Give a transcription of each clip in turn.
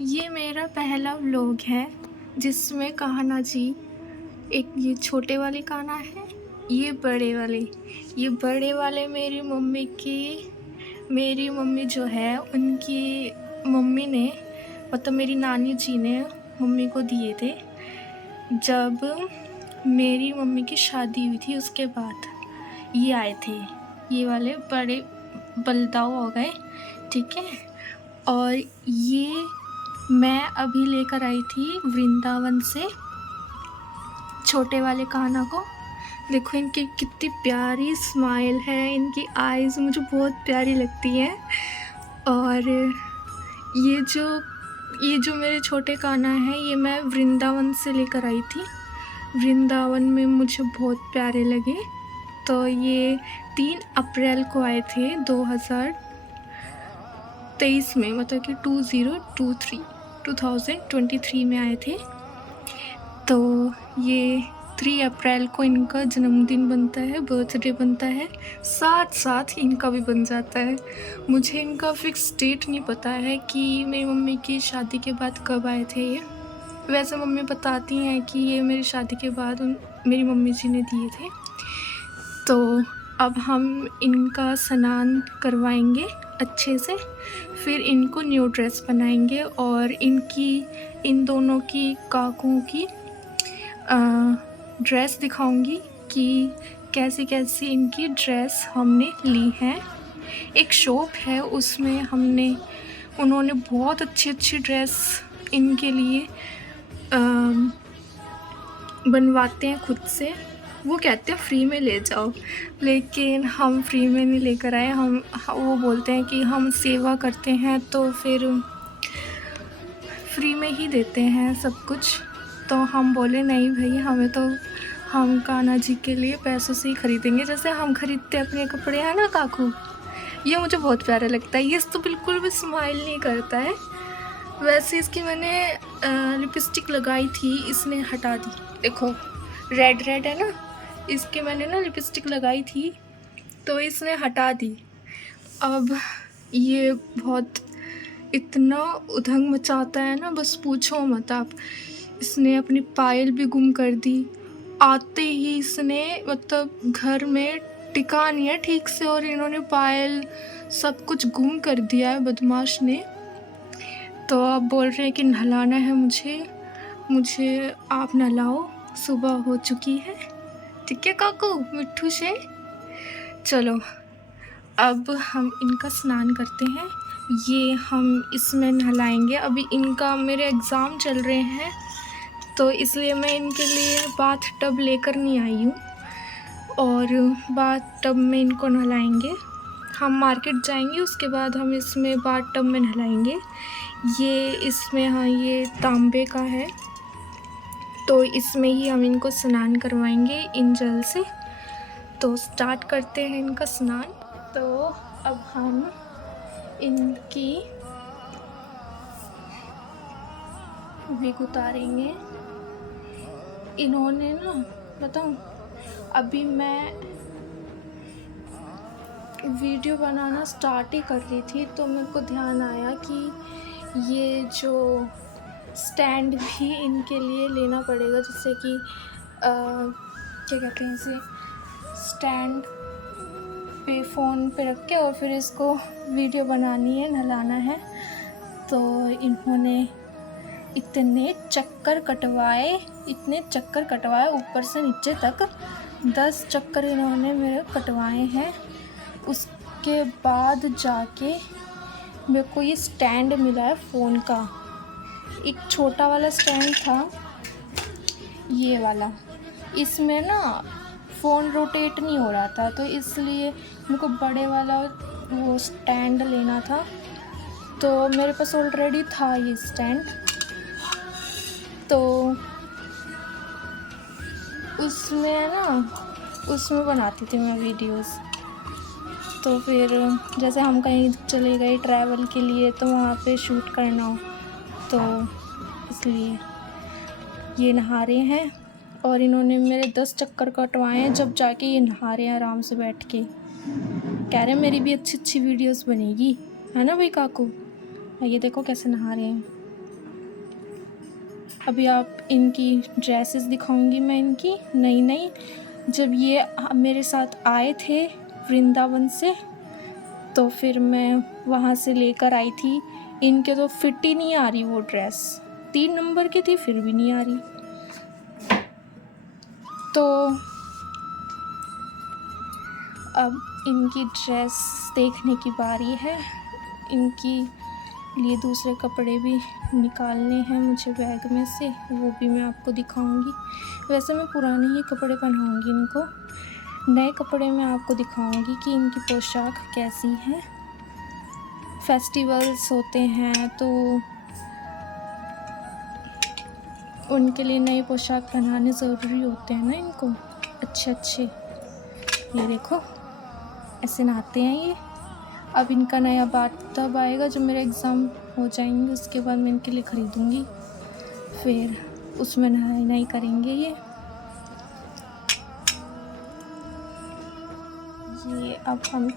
ये मेरा पहला व्लॉग है जिसमें कान्हा जी, एक ये छोटे वाले कान्हा है, ये बड़े वाले मेरी मम्मी जो है उनकी मम्मी ने, मतलब मेरी नानी जी ने मम्मी को दिए थे जब मेरी मम्मी की शादी हुई थी। उसके बाद ये आए थे, ये वाले बड़े बलदाऊ हो गए, ठीक है। और ये मैं अभी लेकर आई थी वृंदावन से छोटे वाले कान्हा को। देखो इनकी कितनी प्यारी स्माइल है, इनकी आईज़ मुझे बहुत प्यारी लगती हैं। और ये जो मेरे छोटे कान्हा हैं, ये मैं वृंदावन से लेकर आई थी। वृंदावन में मुझे बहुत प्यारे लगे, तो ये 3 अप्रैल को आए थे 2023 में, मतलब कि 2023 में आए थे। तो ये 3 अप्रैल को इनका जन्मदिन बनता है, बर्थडे बनता है, साथ साथ इनका भी बन जाता है। मुझे इनका फ़िक्स डेट नहीं पता है कि मेरी मम्मी की शादी के बाद कब आए थे ये। वैसे मम्मी बताती हैं कि ये मेरी शादी के बाद मेरी मम्मी जी ने दिए थे। तो अब हम इनका स्नान करवाएंगे अच्छे से, फिर इनको न्यू ड्रेस बनाएंगे और इन दोनों की काकों की ड्रेस दिखाऊंगी कि कैसी कैसी इनकी ड्रेस हमने ली है। एक शॉप है, उसमें उन्होंने बहुत अच्छी अच्छी ड्रेस इनके लिए बनवाते हैं खुद से। वो कहते हैं फ्री में ले जाओ, लेकिन हम फ्री में नहीं लेकर आए। वो बोलते हैं कि हम सेवा करते हैं तो फिर फ्री में ही देते हैं सब कुछ। तो हम बोले नहीं भाई, हम कान्हा जी के लिए पैसों से ही ख़रीदेंगे, जैसे हम ख़रीदते अपने कपड़े हैं ना काकू। ये मुझे बहुत प्यारा लगता है। ये तो बिल्कुल भी स्माइल नहीं करता है। वैसे इसकी मैंने लिपस्टिक लगाई थी, इसने हटा दी। देखो रेड रेड है ना, इसकी मैंने ना लिपस्टिक लगाई थी तो इसने हटा दी। अब ये बहुत इतना उधंग मचाता है ना, बस पूछो मत आप। इसने अपनी पायल भी गुम कर दी आते ही। इसने मतलब घर में टिका नहीं है ठीक से, और इन्होंने पायल सब कुछ गुम कर दिया है बदमाश ने। तो अब बोल रहे हैं कि नहलाना है मुझे आप नहलाओ, सुबह हो चुकी है। ठीक है काकू मिट्ठू से। चलो अब हम इनका स्नान करते हैं। ये हम इसमें नहलाएंगे। अभी इनका मेरे एग्ज़ाम चल रहे हैं, तो इसलिए मैं इनके लिए बाथ टब लेकर नहीं आई हूँ, और बाथ टब में इनको नहलाएंगे। हम मार्केट जाएंगे, उसके बाद हम इसमें बाथ टब में नहलाएंगे। ये तांबे का है, तो इसमें ही हम इनको स्नान करवाएंगे इन जल से। तो स्टार्ट करते हैं इनका स्नान। तो अब हम इनकी विग उतारेंगे। इन्होंने ना, बताऊँ, अभी मैं वीडियो बनाना स्टार्ट ही कर रही थी तो मेरे को ध्यान आया कि ये जो स्टैंड भी इनके लिए लेना पड़ेगा, जैसे कि क्या कहते हैं इसे, स्टैंड पे फ़ोन पे रख के और फिर इसको वीडियो बनानी है, नहलाना है। तो इन्होंने इतने चक्कर कटवाए ऊपर से नीचे तक। 10 चक्कर इन्होंने मेरे कटवाए हैं। उसके बाद जाके मेरे को ये स्टैंड मिला है फ़ोन का। एक छोटा वाला स्टैंड था ये वाला, इसमें ना फ़ोन रोटेट नहीं हो रहा था, तो इसलिए मेरे को बड़े वाला वो स्टैंड लेना था। तो मेरे पास ऑलरेडी था ये स्टैंड, तो उसमें बनाती थी मैं वीडियोस। तो फिर जैसे हम कहीं चले गए ट्रैवल के लिए, तो वहाँ पे शूट करना हो, तो इसलिए ये नहा रहे हैं। और इन्होंने मेरे 10 चक्कर कटवाए हैं, जब जाके ये नहा रहे हैं आराम से बैठ के। कह रहे हैं मेरी भी अच्छी वीडियोस बनेगी, है ना भाई काकू। ये देखो कैसे नहा रहे हैं। अभी आप इनकी ड्रेसेस दिखाऊंगी मैं, इनकी नई नई। जब ये मेरे साथ आए थे वृंदावन से, तो फिर मैं वहाँ से लेकर आई थी। इनके तो फिट ही नहीं आ रही वो ड्रेस, 3 नंबर की थी फिर भी नहीं आ रही। तो अब इनकी ड्रेस देखने की बारी है। इनकी लिए दूसरे कपड़े भी निकालने हैं मुझे बैग में से, वो भी मैं आपको दिखाऊंगी। वैसे मैं पुराने ही कपड़े पहनाऊंगी इनको, नए कपड़े मैं आपको दिखाऊंगी कि इनकी पोशाक कैसी है। फेस्टिवल्स होते हैं तो उनके लिए नए पोशाक पहनाने ज़रूरी होते हैं ना इनको, अच्छे अच्छे। ये देखो ऐसे नहाते हैं ये। अब इनका नया बात तब आएगा जब मेरा एग्ज़ाम हो जाएंगे, उसके बाद मैं इनके लिए ख़रीदूँगी, फिर उसमें नहाई नहाई करेंगे ये। अब हम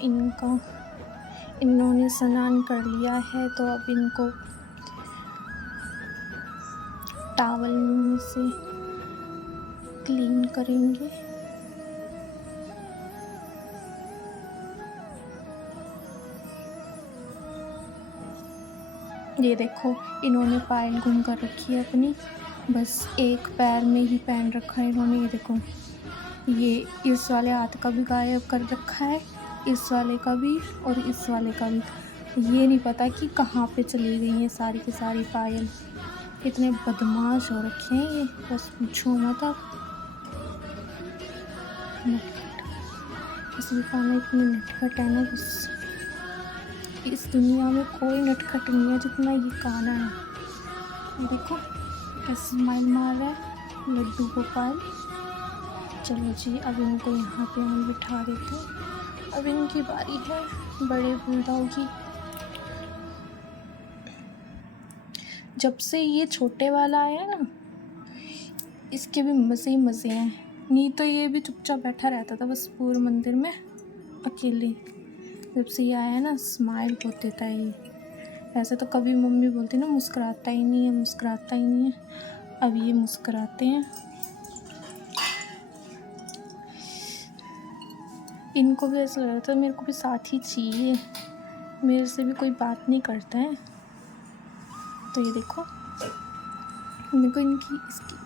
इन्होंने स्नान कर लिया है, तो अब इनको टॉवल से क्लीन करेंगे। ये देखो इन्होंने पायल घूम कर रखी है अपनी, बस एक पैर में ही पहन रखा है इन्होंने। ये देखो ये इस वाले हाथ का भी गायब कर रखा है, इस वाले का भी और इस वाले का भी। ये नहीं पता कि कहाँ पे चली गई हैं सारी की सारी पायल। इतने बदमाश हो रखे हैं ये, बस पूछो मत आप। नटखट इस दुकान इतनी नटखट है ना, बस इस दुनिया में कोई नटखट नहीं है जितना ये काना है। देखो कैसे स्माइल मार रहा है लड्डू गोपाल। चलो जी अब इनको यहाँ पे हम बिठा देते हैं। अब इनकी बारी है बड़े बुलदाऊ की। जब से ये छोटे वाला आया ना, इसके भी मज़े ही मज़े हैं। नहीं तो ये भी चुपचाप बैठा रहता था बस पूरे मंदिर में अकेले। जब से ये आया ना स्माइल बहुत देता है ये। वैसे तो कभी मम्मी बोलती ना मुस्कुराता ही नहीं है, मुस्कुराता ही नहीं है। अब ये मुस्कुराते हैं। इनको भी ऐसा लग रहा था मेरे को भी साथ ही चाहिए, मेरे से भी कोई बात नहीं करता है। तो ये देखो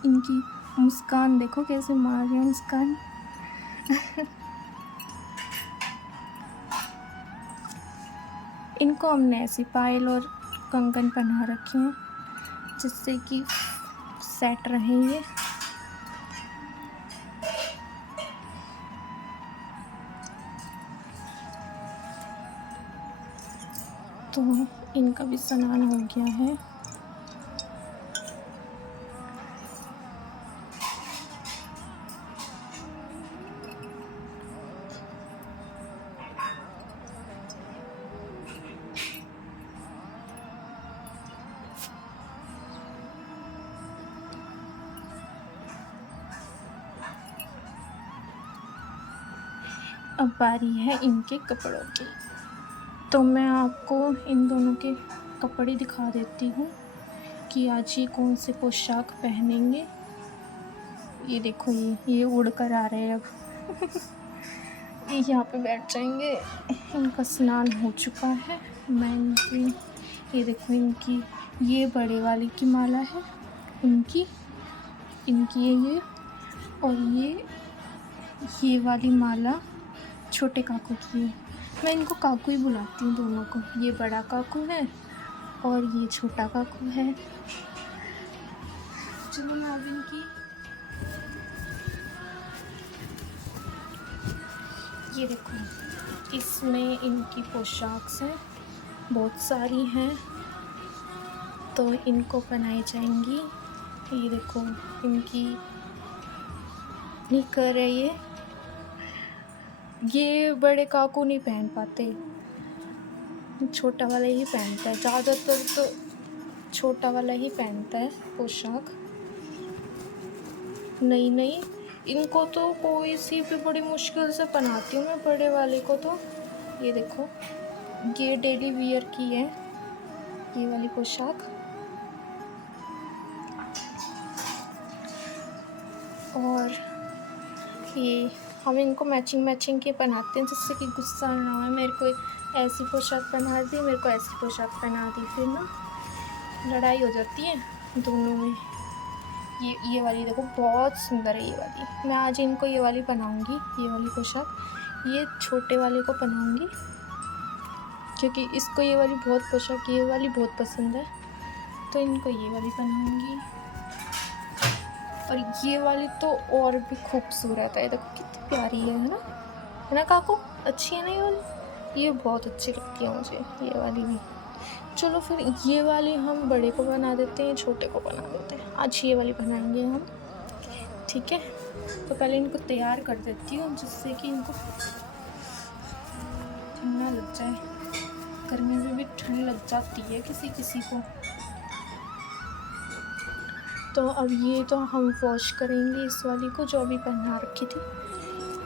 इनकी मुस्कान देखो कैसे मार रहे हैं मुस्कान। इनको हमने ऐसी पायल और कंगन पहना रखे हैं जिससे कि सेट रहेंगे। तो इनका भी स्नान हो गया है। अब बारी है इनके कपड़ों की, तो मैं आपको इन दोनों के कपड़े दिखा देती हूँ कि आज ये कौन से पोशाक पहनेंगे। ये देखो ये उड़ कर आ रहे हैं अब। ये यहाँ पे बैठ जाएंगे। इनका स्नान हो चुका है। मैं ये देखो इनकी ये बड़े वाली की माला है, इनकी ये और ये वाली माला छोटे काकू की है। मैं इनको काकू ही बुलाती हूँ दोनों को। ये बड़ा काकू है और ये छोटा काकू है। चलो मैं अब इनकी ये देखो इसमें इनकी पोशाक से बहुत सारी हैं, तो इनको पहनाई जाएंगी। ये देखो इनकी निकर है ये बड़े काकू नहीं पहन पाते, छोटा वाला ही पहनता है ज़्यादातर, तो छोटा वाला ही पहनता है पोशाक। नहीं इनको तो कोई सी भी बड़ी मुश्किल से पहनाती हूँ मैं बड़े वाले को। तो ये देखो ये डेली वियर की है ये वाली पोशाक। और ये हम इनको मैचिंग के पहनाते हैं, जिससे कि गुस्सा ना हो। मेरे को ऐसी पोशाक पहना दी, मेरे को ऐसी पोशाक पहना दी, फिर ना लड़ाई हो जाती है दोनों में। ये वाली देखो बहुत सुंदर है ये वाली। मैं आज इनको ये वाली पहनाऊँगी, ये वाली पोशाक। ये छोटे वाले को पहनाऊँगी क्योंकि इसको ये वाली बहुत पसंद है, तो इनको ये वाली पहनाऊँगी। और ये वाली तो और भी खूबसूरत है, देखो कितनी प्यारी है ना काकू? अच्छी है ना ये वाली? ये बहुत अच्छी लगती है मुझे ये वाली भी। चलो फिर ये वाली हम बड़े को बना देते हैं, छोटे को बना देते हैं। आज ये वाली बनाएंगे हम, ठीक है? तो पहले इनको तैयार कर देती हूँ, जिससे कि इनको ठंड ना लग जाए। गर्मी में भी ठंड लग जाती है किसी किसी को। तो अब ये तो हम वॉश करेंगे इस वाली को, जो अभी पहना रखी थी।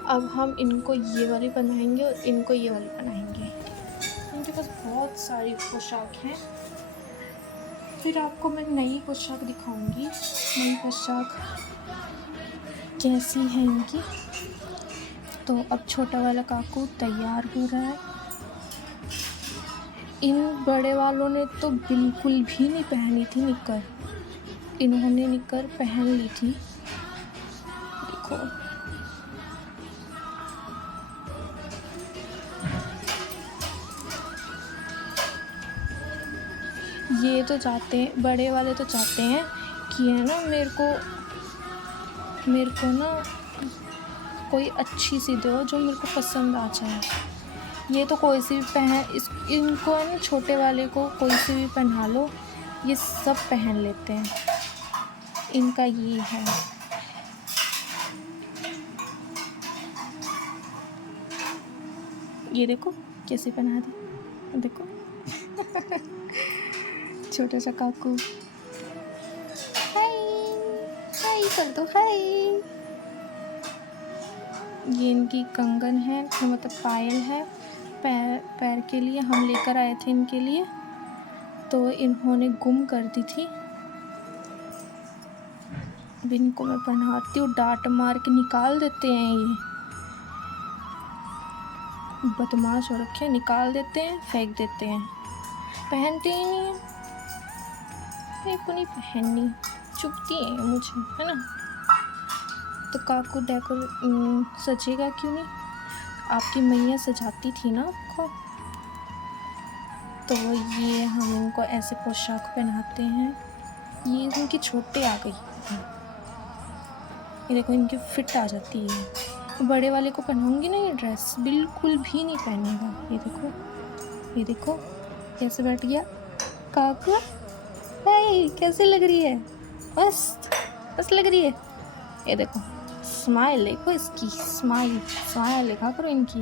अब हम इनको ये वाली बनाएंगे और इनको ये वाली बनाएंगे। इनके पास बहुत सारी पोशाक हैं। फिर आपको मैं नई पोशाक दिखाऊंगी, नई पोशाक कैसी है इनकी। तो अब छोटा वाला काकू तैयार हो रहा है। इन बड़े वालों ने तो बिल्कुल भी नहीं पहनी थी निक्कर, इन्होंने निक्कर पहन ली थी, देखो। ये तो चाहते हैं, बड़े वाले तो चाहते हैं कि है ना मेरे को ना कोई अच्छी सी दो जो मेरे को पसंद आ जाए। ये तो कोई सी भी इनको है ना, छोटे वाले को कोई सी भी पहना लो, ये सब पहन लेते हैं। इनका ये है। ये देखो कैसे पहना दी, देखो छोटा सा काकू। हाय हाय कर दो, हाय। ये इनकी कंगन है, मतलब पायल है, पैर के लिए हम लेकर आए थे इनके लिए, तो इन्होंने गुम कर दी थी। अब इनको मैं पहनाती हूँ, डांट मार के निकाल देते हैं। ये बदमाश हो रखे, निकाल देते हैं, फेंक देते हैं, पहनते ही नहीं है। मेरे को नहीं पहननी, चुभती है मुझे, है ना? तो काकू सजेगा क्यों नहीं? आपकी मैया सजाती थी ना आपको। तो ये हम इनको ऐसे पोशाक पहनाते हैं। ये इनकी छोटे आ गई, ये देखो इनकी फिट आ जाती है। बड़े वाले को पहनाऊंगी ना ये ड्रेस, बिल्कुल भी नहीं पहनेगा। ये देखो कैसे बैठ गया काकू। हाय कैसी लग रही है? मस्त लग रही है। ये देखो स्माइल, देखो इसकी स्माइल देखा करो इनकी,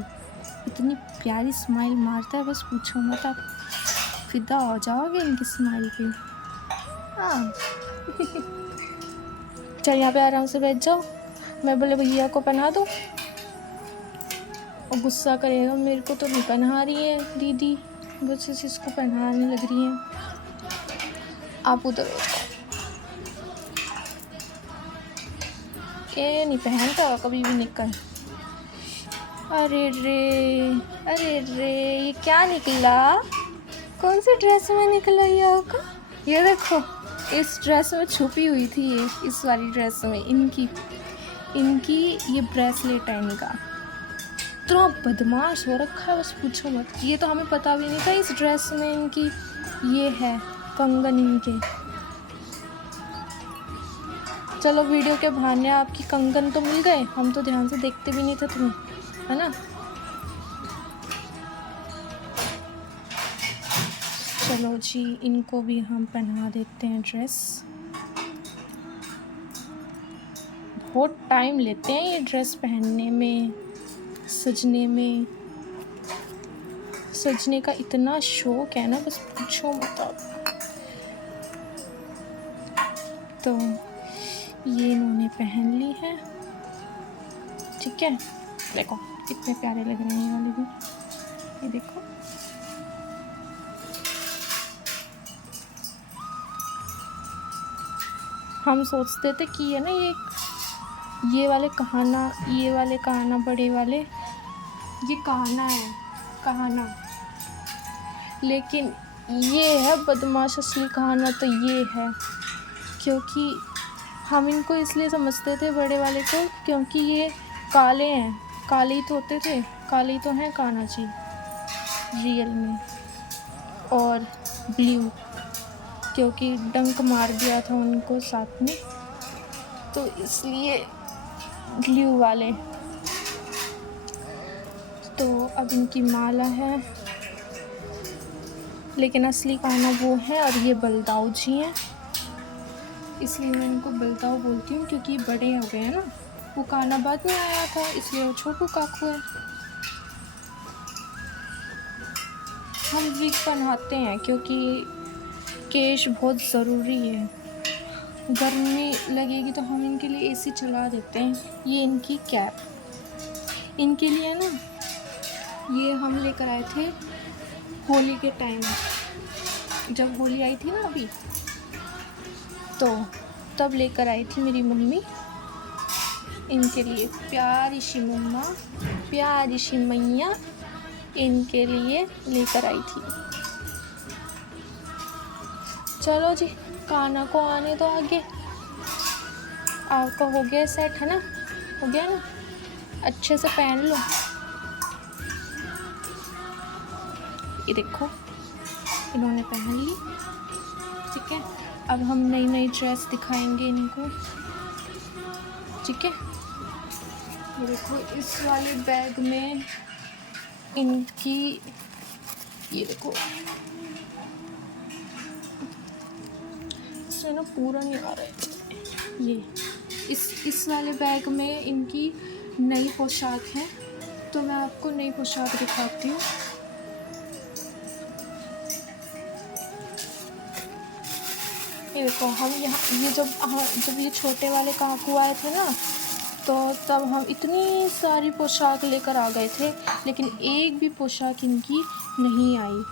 इतनी प्यारी स्माइल मारता है, बस पूछो मत, आप फिदा हो जाओगे इनकी स्माइल पे। हाँ चल यहाँ पे आराम से बैठ जाओ, मैं बोले भैया को पहना दो। और गुस्सा करेगा, मेरे को तो नहीं पहना रही है दीदी, बस इसको पहनाने लग रही है। आप उधर ये नहीं पहनता कभी भी निकल। अरे रे ये क्या निकला? कौन सी ड्रेस में निकला ये आपका? ये देखो इस ड्रेस में छुपी हुई थी ये, इस वाली ड्रेस में इनकी ये ब्रेसलेट है इनका। इतना बदमाश हो रखा है, बस पूछो मत। ये तो हमें पता भी नहीं था इस ड्रेस में इनकी ये है कंगन इनके। चलो वीडियो के बहाने आपकी कंगन तो मिल गए, हम तो ध्यान से देखते भी नहीं थे तुम्हें, है ना? चलो जी इनको भी हम पहना देते हैं ड्रेस। बहुत टाइम लेते हैं ये ड्रेस पहनने में, सजने में। सजने का इतना शौक है ना, बस पूछो मत आप। तो ये इन्होंने पहन ली है, ठीक है। देखो कितने प्यारे लग रहे हैं ये वाले भी, ये देखो। हम सोचते थे कि ये ना ये ये वाले कहाना बड़े वाले, ये कहाना है, कहाना। लेकिन ये है बदमाश, असली कहाना तो ये है, क्योंकि हम इनको इसलिए समझते थे बड़े वाले को क्योंकि ये काले हैं, काले ही तो होते थे, काले ही तो हैं कान्हा जी रियल में। और ब्लू क्योंकि डंक मार दिया था उनको साथ में, तो इसलिए ब्लू वाले। तो अब इनकी माला है, लेकिन असली कान्हा वो है और ये बलदाऊ जी हैं, इसलिए मैं इनको बलदाऊ बोलती हूँ क्योंकि बड़े हो गए हैं ना। वो कान्हा बाद में आया था, इसलिए वो छोटू काकू है। हम विग पहनाते हैं क्योंकि केश बहुत ज़रूरी है, गर्मी लगेगी तो हम इनके लिए एसी चला देते हैं। ये इनकी कैप इनके लिए ना, ये हम लेकर आए थे होली के टाइम, जब होली आई थी ना अभी, तो तब लेकर आई थी मेरी मम्मी इनके लिए, प्यारी सी मम्मा, प्यारी सी मैया इनके लिए लेकर आई थी। चलो जी, कान्हा को आने दो आगे। आपका हो गया सेट है ना, हो गया ना, अच्छे से पहन लो। ये देखो इन्होंने पहन ली, ठीक है। अब हम नई नई ड्रेस दिखाएंगे इनको, ठीक है। ये देखो इस वाले बैग में इनकी, ये देखो इससे ना पूरा नहीं आ रहा है, ये इस वाले बैग में इनकी नई पोशाक है, तो मैं आपको नई पोशाक दिखाती हूँ। ये देखो हम यहाँ, ये जब ये छोटे वाले काकू आए थे ना, तो तब हम इतनी सारी पोशाक लेकर आ गए थे, लेकिन एक भी पोशाक इनकी नहीं आई,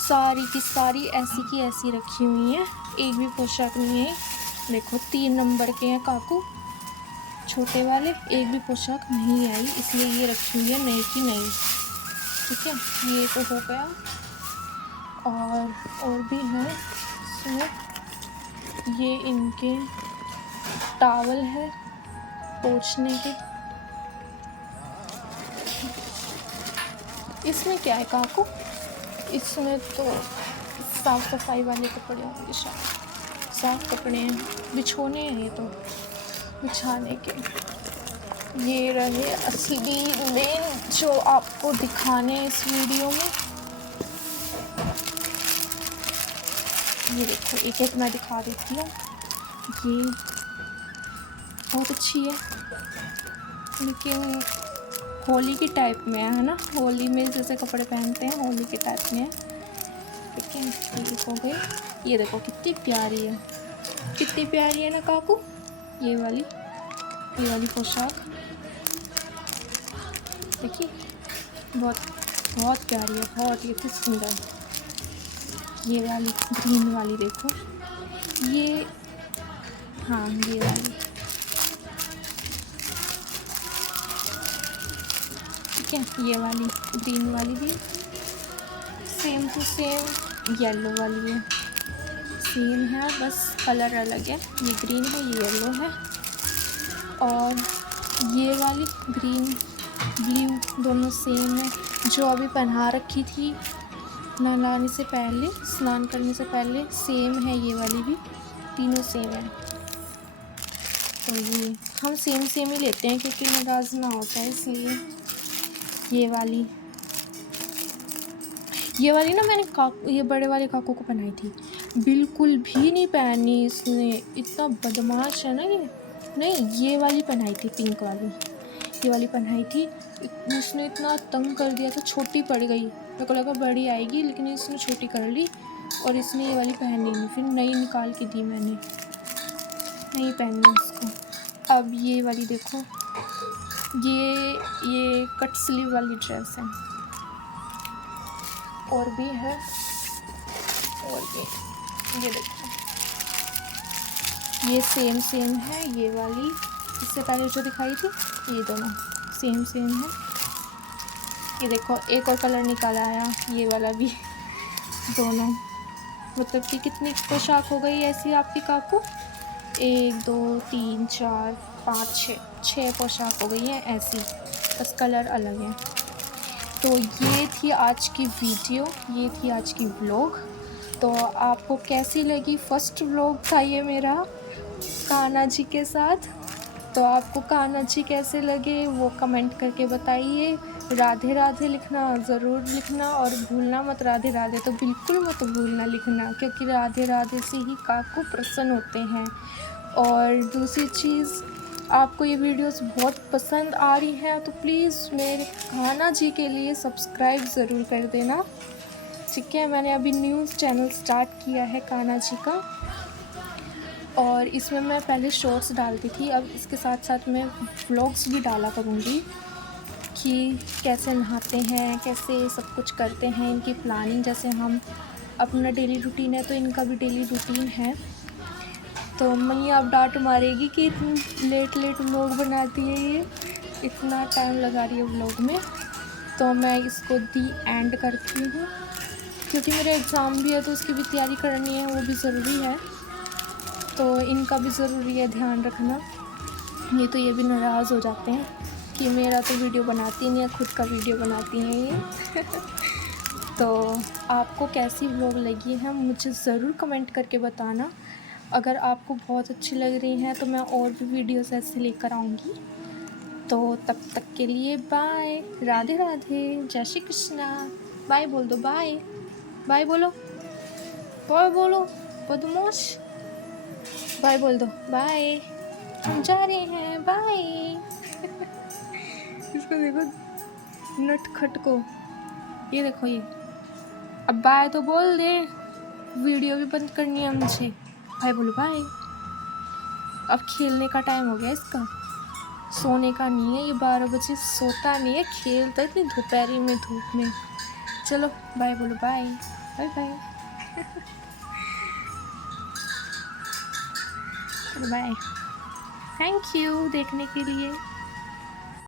सारी की सारी ऐसी की ऐसी रखी हुई है, एक भी पोशाक नहीं है। देखो 3 नंबर के हैं काकू छोटे वाले, एक भी पोशाक नहीं आई, इसलिए ये रखी हुई है नई की नई, ठीक है। ये तो हो गया, और भी है इसमें, ये इनके टॉवल है पोंछने के। इसमें क्या है काकू, इसमें तो साफ़ सफाई वाले कपड़े होंगे, साफ कपड़े हैं, बिछोने हैं ये तो बिछाने के। ये रहे असली मेन जो आपको दिखाने इस वीडियो में। ये देखो एक एक मैं दिखा देती हूँ, ये बहुत अच्छी है, लेकिन होली के टाइप में है ना, होली में जैसे कपड़े पहनते हैं होली के टाइप में है, लेकिन ये हो गई। ये देखो कितनी प्यारी है, कितनी प्यारी है ना काकू, ये वाली पोशाक देखिए, बहुत बहुत प्यारी है, बहुत ही इतनी सुंदर। ये वाली ग्रीन वाली देखो, ये हाँ ये वाली, ठीक है। ये वाली ग्रीन वाली भी सेम टू सेम येलो वाली है, सेम है, बस कलर अलग है, ये ग्रीन है ये येलो है। और ये वाली ग्रीन ब्लू दोनों सेम है, जो अभी पहना रखी थी नहलाने से पहले, स्नान करने से पहले, सेम है ये वाली भी, तीनों सेम है। तो ये हम सेम ही लेते हैं क्योंकि नाराज़ ना होता है, इसलिए ये वाली ना मैंने ये बड़े वाले काकू को पहनाई थी, बिल्कुल भी नहीं पहनी इसने, इतना बदमाश है ना ये। नहीं ये वाली पहनाई थी, पिंक वाली, ये वाली पहनाई थी, इसने इतना तंग कर दिया था, छोटी पड़ गई, मेरे को लगा बड़ी आएगी लेकिन इसने छोटी कर ली, और इसने ये वाली पहनी नहीं, फिर नई निकाल के दी मैंने, नहीं पहनी इसको। अब ये वाली देखो, ये कट स्लीव वाली ड्रेस है, और भी है, और ये देखो ये सेम है, ये वाली इससे पहले जो दिखाई थी ये दोनों सेम सेम है। ये देखो एक और कलर निकाला आया, ये वाला भी। दोनों मतलब कि कितनी पोशाक हो गई ऐसी आपकी काकू? 1 2 3 4 5 6 पोशाक हो गई हैं ऐसी, बस कलर अलग है। तो ये थी आज की वीडियो, ये थी आज की व्लॉग। तो आपको कैसी लगी? फर्स्ट व्लॉग था ये मेरा कान्हा जी के साथ। तो आपको कान्हा जी कैसे लगे वो कमेंट करके बताइए। राधे राधे लिखना ज़रूर लिखना, और भूलना मत राधे राधे तो बिल्कुल मत भूलना लिखना, क्योंकि राधे राधे से ही काकू प्रसन्न होते हैं। और दूसरी चीज़, आपको ये वीडियोस बहुत पसंद आ रही हैं तो प्लीज़ मेरे कान्हा जी के लिए सब्सक्राइब ज़रूर कर देना, ठीक है। मैंने अभी न्यूज़ चैनल स्टार्ट किया है कान्हा जी का, और इसमें मैं पहले शॉर्ट्स डालती थी, अब इसके साथ साथ मैं व्लॉग्स भी डाला करूँगी कि कैसे नहाते हैं, कैसे सब कुछ करते हैं, इनकी प्लानिंग। जैसे हम अपना डेली रूटीन है तो इनका भी डेली रूटीन है। तो मम्मी आप डांट मारेगी कि इतनी लेट व्लॉग बनाती है, ये इतना टाइम लगा रही है व्लॉग में। तो मैं इसको दी एंड करती हूँ, क्योंकि मेरे एग्ज़ाम भी है तो उसकी भी तैयारी करनी है, वो भी ज़रूरी है। तो इनका भी ज़रूरी है ध्यान रखना, नहीं तो ये भी नाराज़ हो जाते हैं कि मेरा तो वीडियो बनाती नहीं है, खुद का वीडियो बनाती हैं ये। तो आपको कैसी व्लॉग लगी है मुझे ज़रूर कमेंट करके बताना। अगर आपको बहुत अच्छी लग रही हैं तो मैं और भी वीडियोस ऐसे लेकर आऊँगी। तो तब तक के लिए बाय, राधे राधे, जय श्री कृष्णा। बाय बोल दो, बाय बाय बोलो, बाय बोलो बदमाश, बाय बोल दो, बाय, हम जा रहे हैं, बाय। इसको देखो नटखट को, ये देखो ये, अब बाय तो बोल दे, वीडियो भी बंद करनी है मुझे। बाय बोलो, बाय। अब खेलने का टाइम हो गया इसका, सोने का नहीं है ये, 12 बजे सोता नहीं है, खेलता है इतनी दोपहरी में धूप में। चलो बाय बोलो, बाय बाय बाय। चलो बाय, थैंक यू देखने के लिए।